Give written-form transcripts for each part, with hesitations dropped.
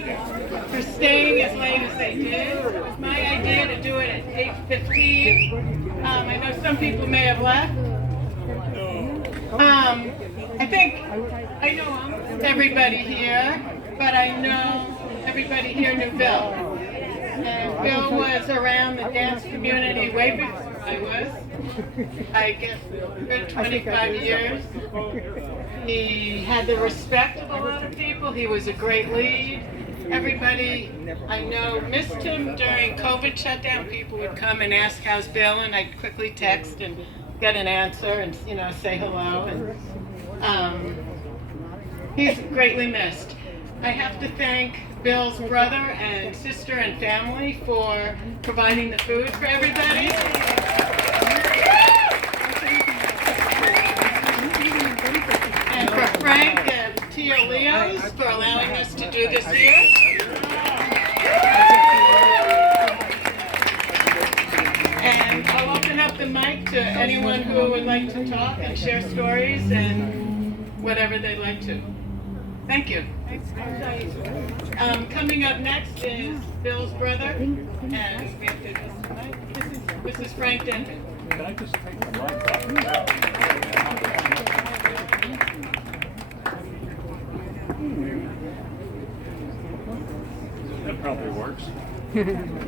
everybody for staying as late as they did. It was my idea to do it at 8:15. I know some people may have left. I think I know everybody here, but I know everybody here knew Bill. And Bill was around the dance community way before I was. I guess a good 25 years. He had the respect of a lot of people. He was a great lead. Everybody I know missed him during COVID shutdown. People would come and ask, how's Bill? And I'd quickly text and get an answer and, say hello. And he's greatly missed. I have to thank Bill's brother and sister and family for providing the food for everybody. And for Frank and Tio Leo's for allowing us to do this here. And I'll open up the mic to anyone who would like to talk and share stories and whatever they'd like to. Thank you. Coming up next is Bill's brother, and we have to do this tonight. This is Frank Denman. Can I just take the mic off? That probably works.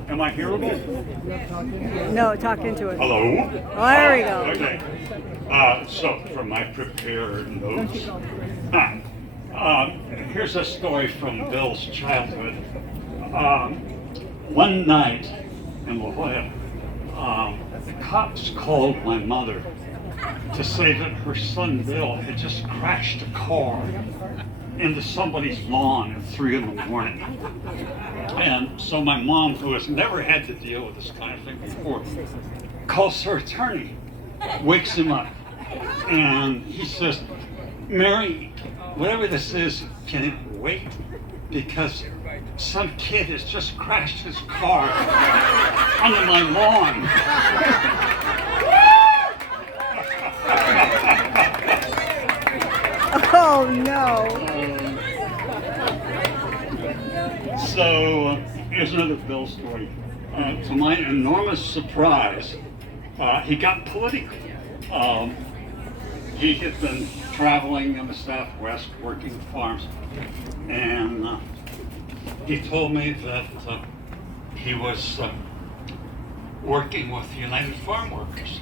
Am I hearable? No, talk into it. Hello? Oh, there we go. Okay. So, from my prepared notes, here's a story from Bill's childhood. One night in La Jolla, the cops called my mother to say that her son Bill had just crashed a car into somebody's lawn at 3 in the morning. And so my mom, who has never had to deal with this kind of thing before, calls her attorney, wakes him up, and he says, Mary, whatever this is, can it wait? Because some kid has just crashed his car under my lawn. Oh no. So here's another Bill story. To my enormous surprise, he got political. He had been traveling in the Southwest, working farms, and he told me that he was working with the United Farm Workers.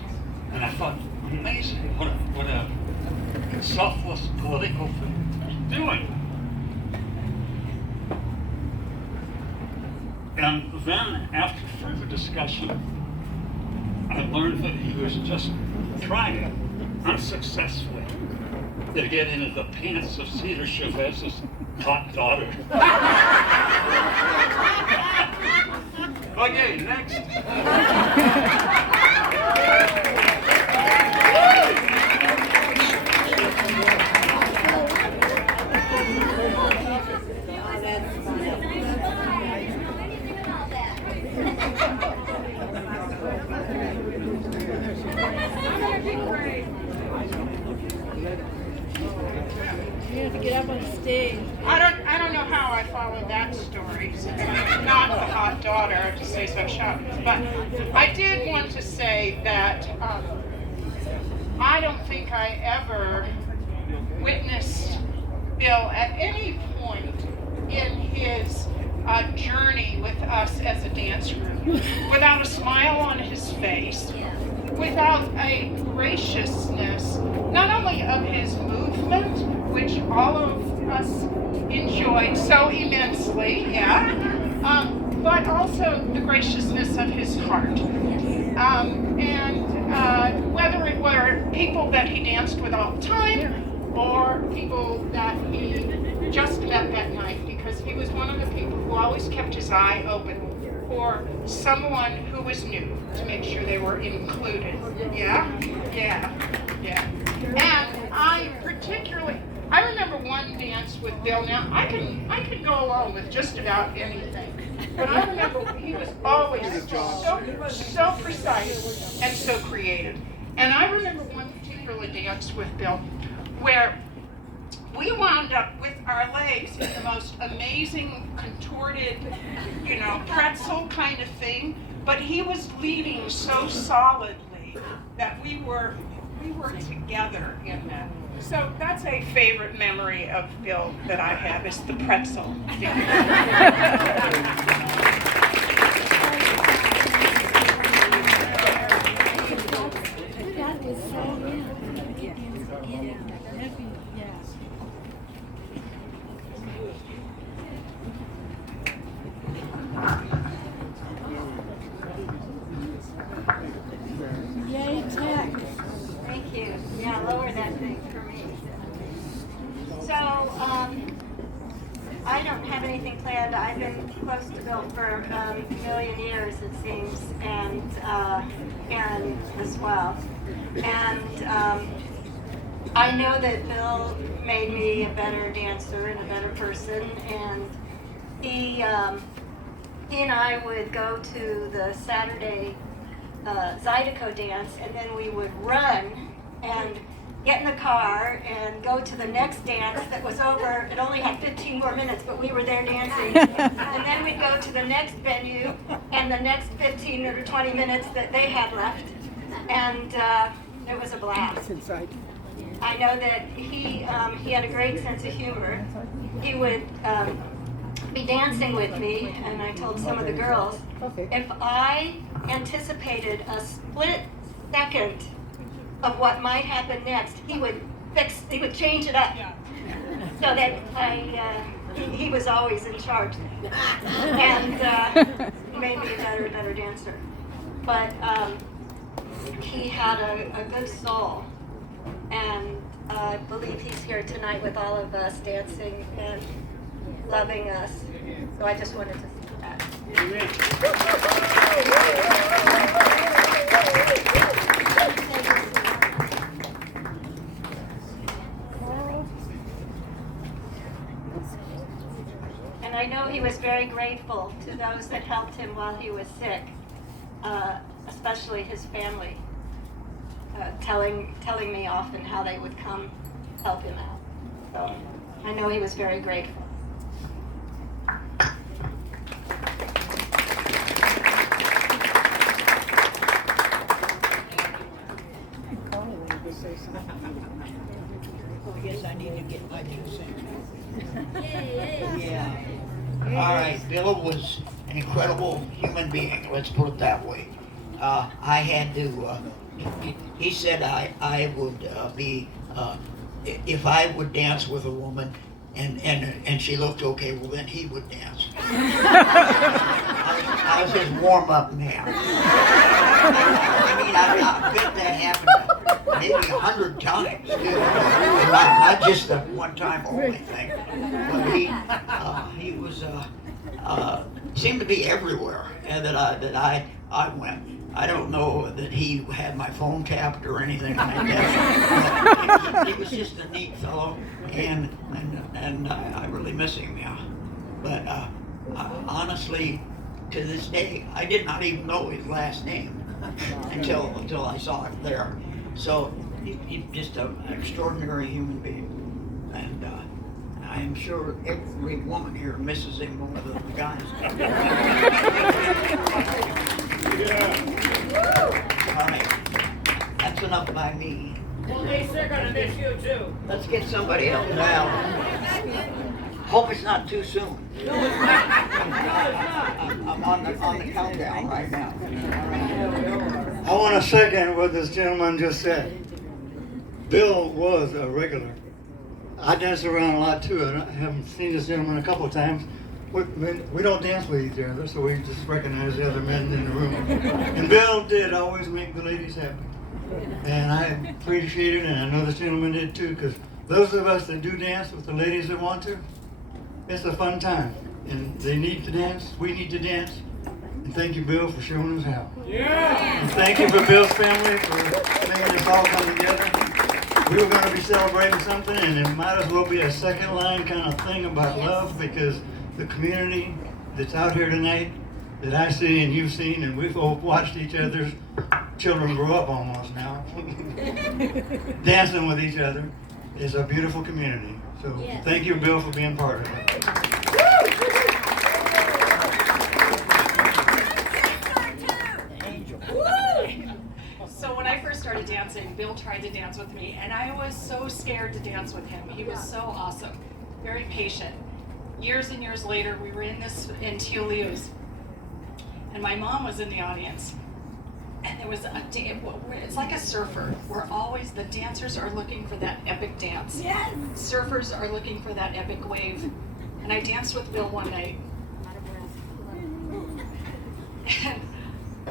And I thought, amazing, what a selfless political thing he's doing. And then, after further discussion, I learned that he was just trying, unsuccessfully, to get into the pants of Cedar Chavez's hot daughter. Okay, next. You have to get up on stage. I don't know how I followed that story, since I'm not the hot daughter, I have to say so shocked. But I did want to say that I don't think I ever witnessed Bill at any point in his journey with us as a dance group without a smile on his face, without a graciousness, not only of his movement, which all of us enjoyed so immensely, but also the graciousness of his heart. Whether it were people that he danced with all the time, or people that he just met that night, because he was one of the people who always kept his eye open for someone who was new, to make sure they were included. Yeah. And I remember one dance with Bill. Now I could go along with just about anything, but I remember he was always so precise and so creative. And I remember one particular dance with Bill where we wound up with our legs in the most amazing, contorted, pretzel kind of thing. But he was leading so solidly that we were together in that. So that's a favorite memory of Bill that I have, is the pretzel. Yay, tech. Thank you. Yeah, lower that thing for me. So, I don't have anything planned. I've been close to Bill for a million years, it seems, and Aaron as well. And I know that Bill made me a better dancer and a better person, and he and I would go to the Saturday Zydeco dance, and then we would run and get in the car and go to the next dance that was over. It only had 15 more minutes, but we were there dancing. And then we'd go to the next venue and the next 15 or 20 minutes that they had left. And it was a blast. I know that he had a great sense of humor. He would be dancing with me, and I told some of the girls, if I anticipated a split second of what might happen next, he would change it up, so that he was always in charge, and made me a better dancer. But he had a good soul, and I believe he's here tonight with all of us dancing and loving us. So I just wanted to say that. And I know he was very grateful to those that helped him while he was sick, especially his family, telling me often how they would come help him out. So I know he was very grateful. I guess I need to get my 2 cents. Yeah. All right, Bill was an incredible human being, let's put it that way. I had to, he said I would be, if I would dance with a woman and she looked okay, well then he would dance. I was his warm-up man. I mean, I bet that happened maybe 100 times, too. Not just the one-time only thing. But he was seemed to be everywhere, and that I went. I don't know that he had my phone tapped or anything like that. He was just a neat fellow, and I really miss him, yeah. But honestly, to this day, I did not even know his last name until I saw it there. So he's just an extraordinary human being, and I am sure every woman here misses him more than the guys. All right, that's enough by me. Well, they're gonna miss you too. Let's get somebody else now. Hope it's not too soon. I'm on the countdown right now. I want to second what this gentleman just said. Bill was a regular. I dance around a lot too. I haven't seen this gentleman a couple of times. We don't dance with each other, so we just recognize the other men in the room. And Bill did always make the ladies happy. And I appreciate it, and I know this gentleman did too, because those of us that do dance with the ladies that want to, it's a fun time. And they need to dance, we need to dance. And thank you, Bill, for showing us how. Yeah. And thank you for Bill's family for making us all come together. We were going to be celebrating something, and it might as well be a second line kind of thing about love, because the community that's out here tonight that I see and you've seen, and we've all watched each other's children grow up almost now, dancing with each other, is a beautiful community. So thank you, Bill, for being part of it. So when I first started dancing, Bill tried to dance with me, and I was so scared to dance with him. He was so awesome, very patient. Years and years later, we were in Tio Leo's, and my mom was in the audience. And there was it's like a surfer. The dancers are looking for that epic dance. Yes. Surfers are looking for that epic wave. And I danced with Bill one night. And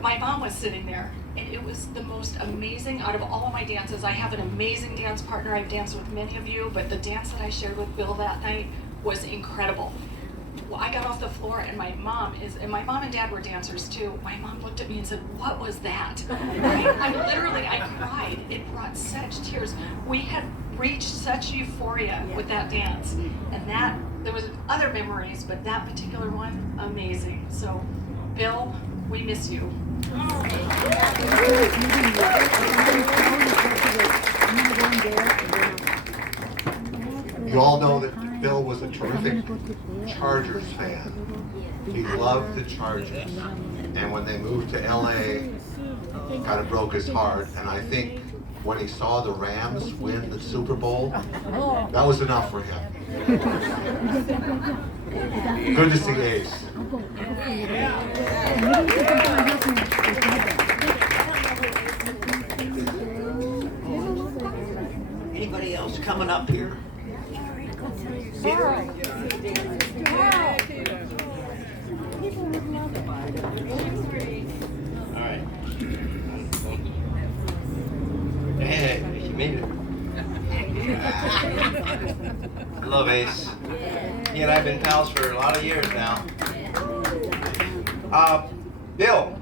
my mom was sitting there. And it was the most amazing, out of all of my dances, I have an amazing dance partner. I've danced with many of you, but the dance that I shared with Bill that night was incredible. Well, I got off the floor, and my mom and dad were dancers too. My mom looked at me and said, "What was that?" I cried. It brought such tears. We had reached such euphoria with that dance, and there was other memories, but that particular one, amazing. So, Bill, we miss you. You all know that Bill was a terrific Chargers fan. He loved the Chargers. And when they moved to LA, it kind of broke his heart. And I think when he saw the Rams win the Super Bowl, that was enough for him. Good to see Ace. Anybody else coming up here? Peter? All right. Hey, you made it. I love Ace. He and I have been pals for a lot of years now. Bill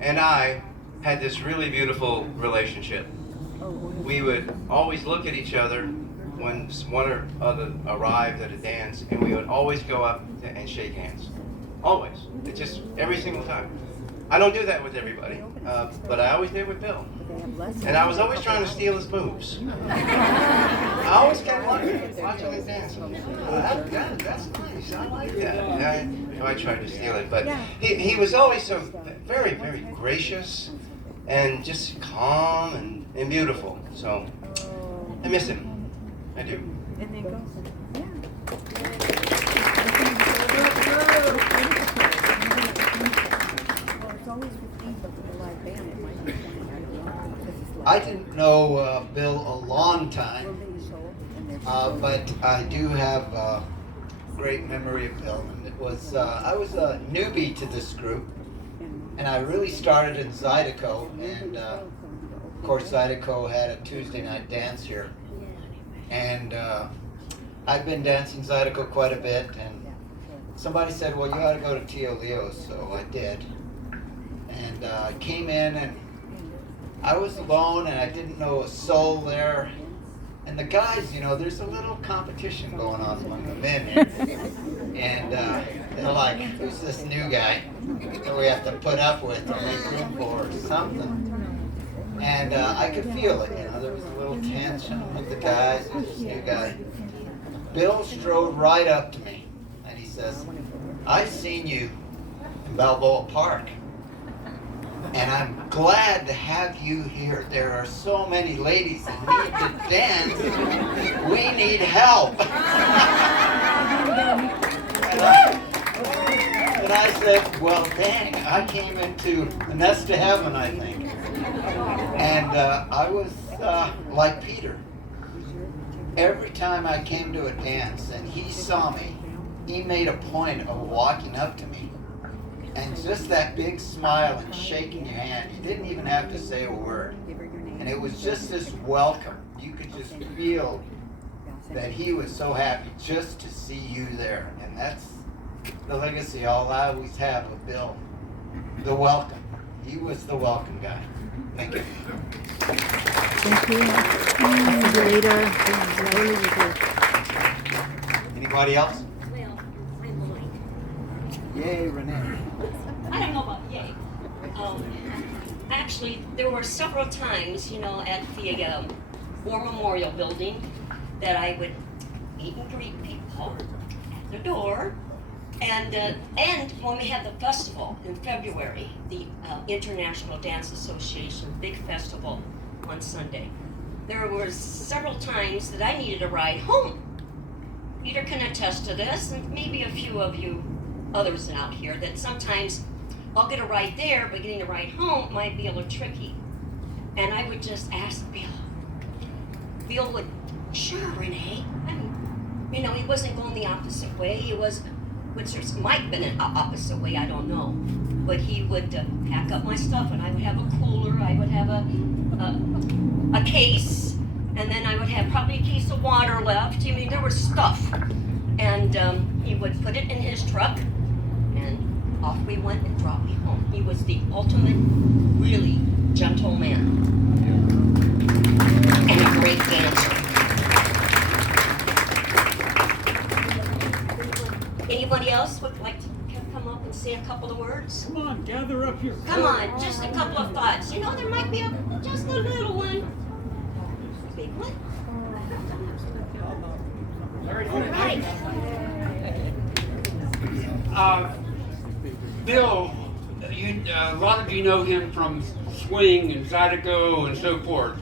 and I had this really beautiful relationship. We would always look at each other when one or other arrived at a dance, and we would always go up and shake hands. Always. It just, every single time. I don't do that with everybody, but I always did with Bill. And I was always trying to steal his moves. I always kept watching his dance. That's nice. I like that. I tried to steal it, but he was always so very, very gracious and just calm and beautiful. So I miss him. I do. I didn't know Bill a long time, but I do have a great memory of Bill. And it was I was a newbie to this group, and I really started in Zydeco, and of course Zydeco had a Tuesday night dance here, and I've been dancing Zydeco quite a bit, and somebody said, well, you ought to go to Tio Leo, so I did, and I came in, and I was alone, and I didn't know a soul there. And the guys, you know, there's a little competition going on among the men here. And they're like, who's this new guy that we have to put up with or make room for or something? And I could feel it, you know, there was a little tension with the guys. There's this new guy. Bill strode right up to me, and he says, I've seen you in Balboa Park. And I'm glad to have you here. There are so many ladies that need to dance. We need help. and I said, well, dang, I came into the nest of heaven, I think. And I was like Peter. Every time I came to a dance and he saw me, he made a point of walking up to me. And just that big smile and shaking your hand, you didn't even have to say a word. And it was just this welcome. You could just feel that he was so happy just to see you there. And that's the legacy I'll always have with Bill. The welcome. He was the welcome guy. Thank you. Thank you. Anybody else? Well, I'm Lloyd. Yay, Renee. I don't know about yay. Actually, there were several times, at the War Memorial Building that I would, meet and greet people at the door. And when we had the festival in February, the International Dance Association big festival on Sunday, there were several times that I needed a ride home. Peter can attest to this, and maybe a few of you others out here, that sometimes I'll get a ride there, but getting a ride home might be a little tricky. And I would just ask Bill. Bill would, sure, Renee. He wasn't going the opposite way. He was, which there might have been an opposite way, I don't know. But he would pack up my stuff, and I would have a cooler, I would have a case, and then I would have probably a case of water left. There was stuff. And he would put it in his truck, and off we went and dropped me home. He was the ultimate, really gentle man. And a great dancer. Anybody else would like to come up and say a couple of words? Come on, gather up here. Come on, just a couple of thoughts. There might be just a little one. Big one. All right. Bill, a lot of you know him from swing and zydeco and so forth,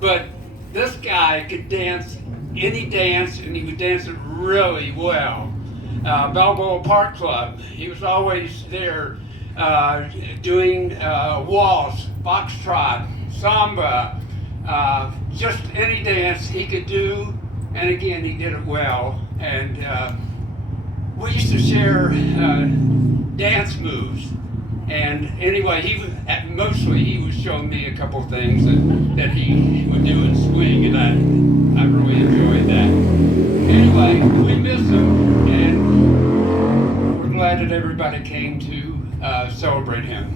but this guy could dance any dance, and he would dance it really well. Balboa Park Club, he was always there doing waltz, foxtrot, samba, just any dance he could do, and again, he did it well. And we used to share dance moves. And anyway, mostly he was showing me a couple things that he would do in swing, and I really enjoyed that. Anyway, we miss him, and we're glad that everybody came to celebrate him.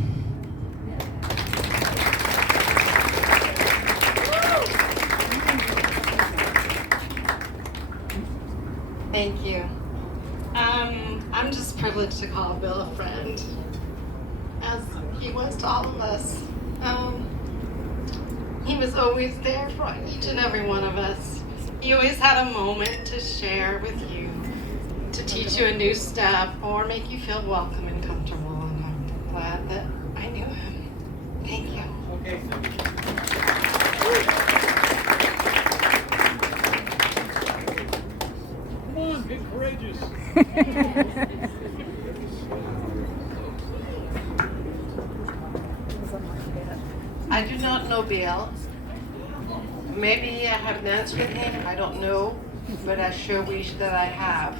Thank you. I'm just privileged to call Bill a friend, as he was to all of us. He was always there for each and every one of us. He always had a moment to share with you, to teach you a new step, or make you feel welcome and comfortable, and I'm glad that I knew him. Thank you. Okay. Come on, be courageous. I do not know Bill. Maybe I have danced with him, I don't know, but I sure wish that I have.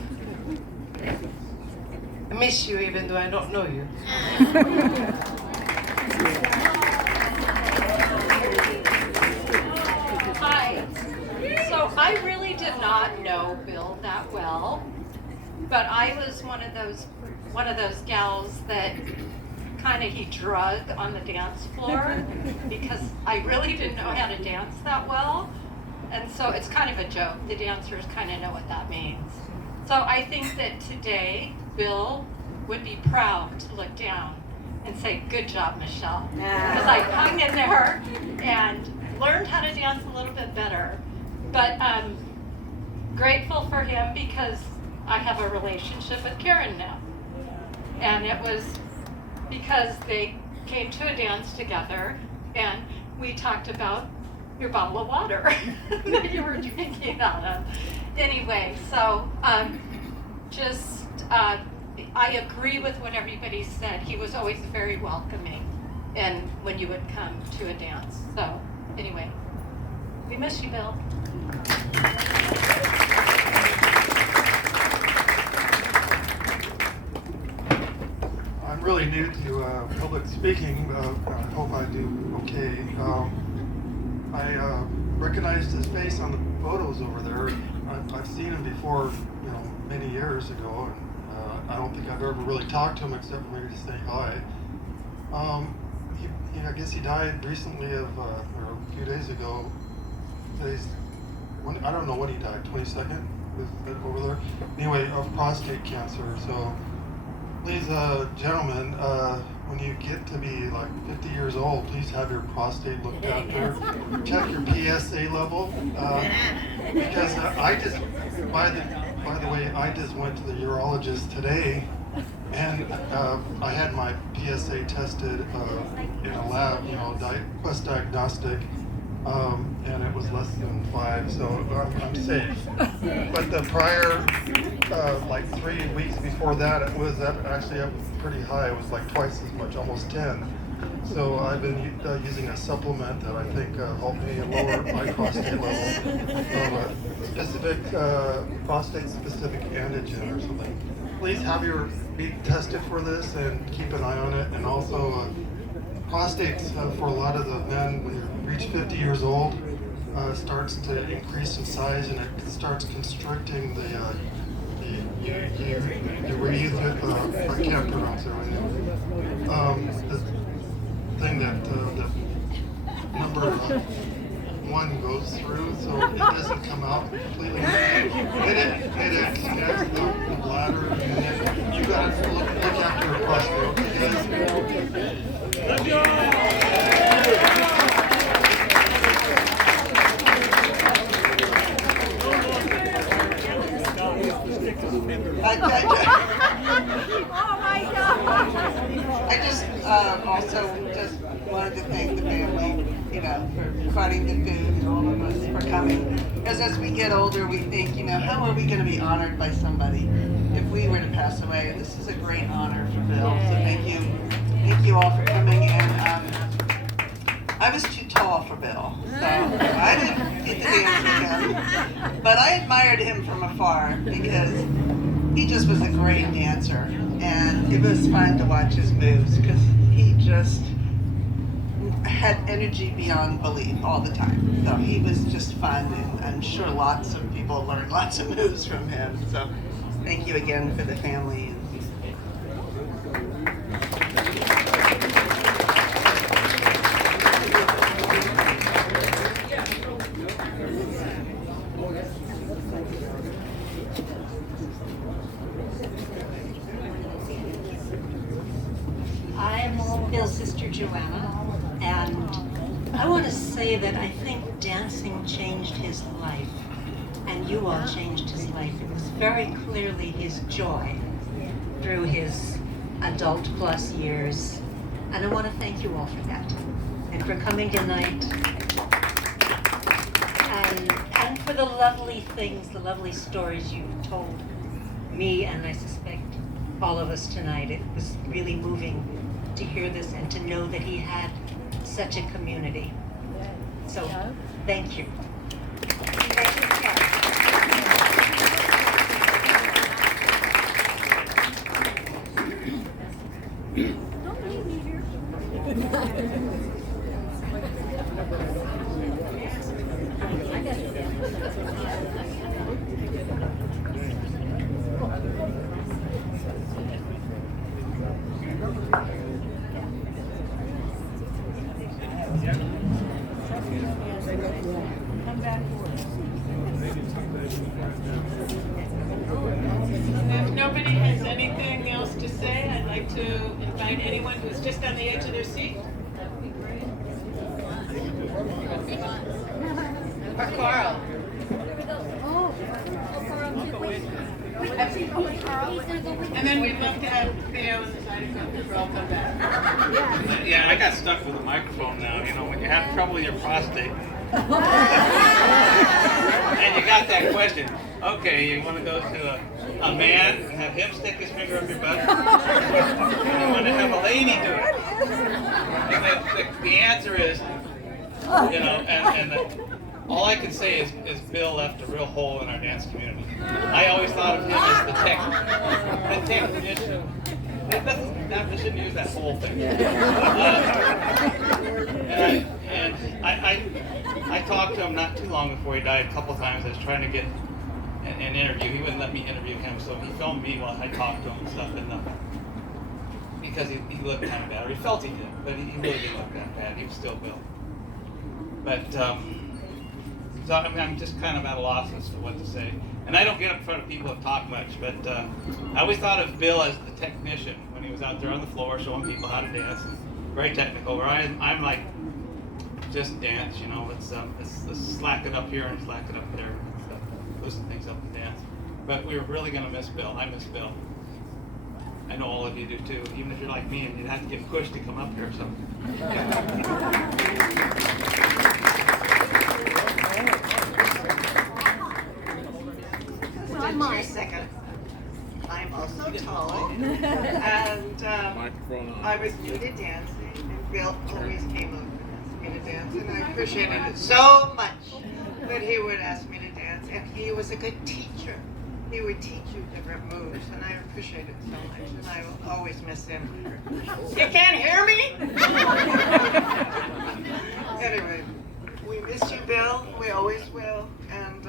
I miss you even though I don't know you. Hi. So I really did not know Bill that well, but I was one of those gals that he drug on the dance floor because I really didn't know how to dance that well. And so it's kind of a joke. The dancers kind of know what that means. So I think that today, Bill would be proud to look down and say, good job, Michelle. Because I hung in there and learned how to dance a little bit better. But I'm grateful for him because I have a relationship with Karen now. And it was because they came to a dance together and we talked about your bottle of water that you were drinking out of. Anyway, so I agree with what everybody said. He was always very welcoming and when you would come to a dance. So anyway, we miss you, Bill. I'm really new to public speaking, but I hope I do okay. I recognized his face on the photos over there. I've seen him before, many years ago, and I don't think I've ever really talked to him except for maybe to say hi. I guess he died recently or a few days ago. I don't know when he died, 22nd? Is that over there? Anyway, of prostate cancer. So please, gentlemen, when you get to be like 50 years old, please have your prostate looked after. Check your PSA level. because by the way, I just went to the urologist today, and I had my PSA tested in a lab, Quest Diagnostic, and it was less than 5, so I'm safe. But the prior, like 3 weeks before that, it was actually up pretty high. It was like twice as much, almost 10. So I've been using a supplement that I think helped me lower my prostate level of a specific prostate-specific antigen or something. Please have your be tested for this and keep an eye on it. And also, prostates for a lot of the men when you reach 50 years old starts to increase in size, and it starts constricting the I can't pronounce it right now. The thing that the number 1 goes through, so it doesn't come out completely. It expands the bladder, and you gotta look after your prostate, okay? I just also just wanted to thank the family, for providing the food and all of us for coming. Because as we get older, we think, how are we going to be honored by somebody if we were to pass away? And this is a great honor for Bill. So thank you all for coming. And I was too tall for Bill, so I didn't get to dance with him. But I admired him from afar because he just was a great dancer, and it was fun to watch his moves because he just had energy beyond belief all the time. So he was just fun, and I'm sure lots of people learned lots of moves from him. So thank you again for the family. I'm Bill's sister Joanna, and I want to say that I think dancing changed his life, and you all changed his life. It was very clearly his joy through his adult plus years, and I want to thank you all for that, and for coming tonight, and for the lovely things, the lovely stories you've told me, and I suspect all of us tonight. It was really moving to hear this and to know that he had such a community. So, thank you. Don't leave me here. If nobody has anything else to say, I'd like to invite anyone who's just on the edge of their seat. Or Carl. And then we'd love to have Theo and the Zydeco all come back. Yeah, I got stuck with a microphone now. When you have trouble with your prostate, and you got that question, okay, you want to go to a man and have him stick his finger up your butt? Or you want to have a lady do it? And the answer is, all I can say is Bill left a real hole in our dance community. I always thought of him as the technician. I shouldn't use that whole thing. I talked to him not too long before he died a couple times. I was trying to get an interview. He wouldn't let me interview him, so he filmed me while I talked to him and stuff. Because he looked kind of bad, or he felt he did, but he really didn't look that bad. He was still Bill. But so I'm just kind of at a loss as to what to say. And I don't get up in front of people and talk much, but I always thought of Bill as the technician when he was out there on the floor showing people how to dance. Very technical, where I'm like, just dance, let's slack it up here and slack it up there. loosen things up and dance. But we're really gonna miss Bill. I miss Bill. I know all of you do too, even if you're like me and you'd have to get pushed to come up here, so. Just 2 seconds. I'm also tall, and I was new to dancing, and Bill always came over and asked me to dance, and I appreciated it so much that he would ask me to dance, and he was a good teacher. He would teach you different moves, and I appreciate it so much, and I will always miss him. You can't hear me? Anyway, we miss you, Bill. We always will, and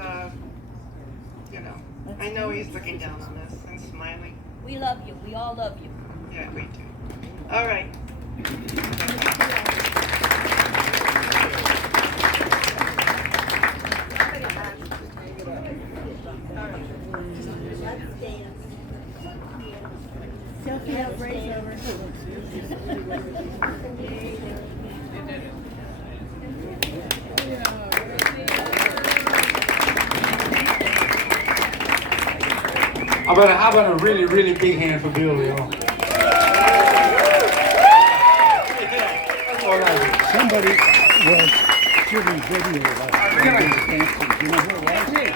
you know, I know he's looking down on us and smiling. We love you. We all love you. Yeah, we do. All right. How about a really, really big hand for Bill Leo? Somebody was shooting video about dancing. You know who it was?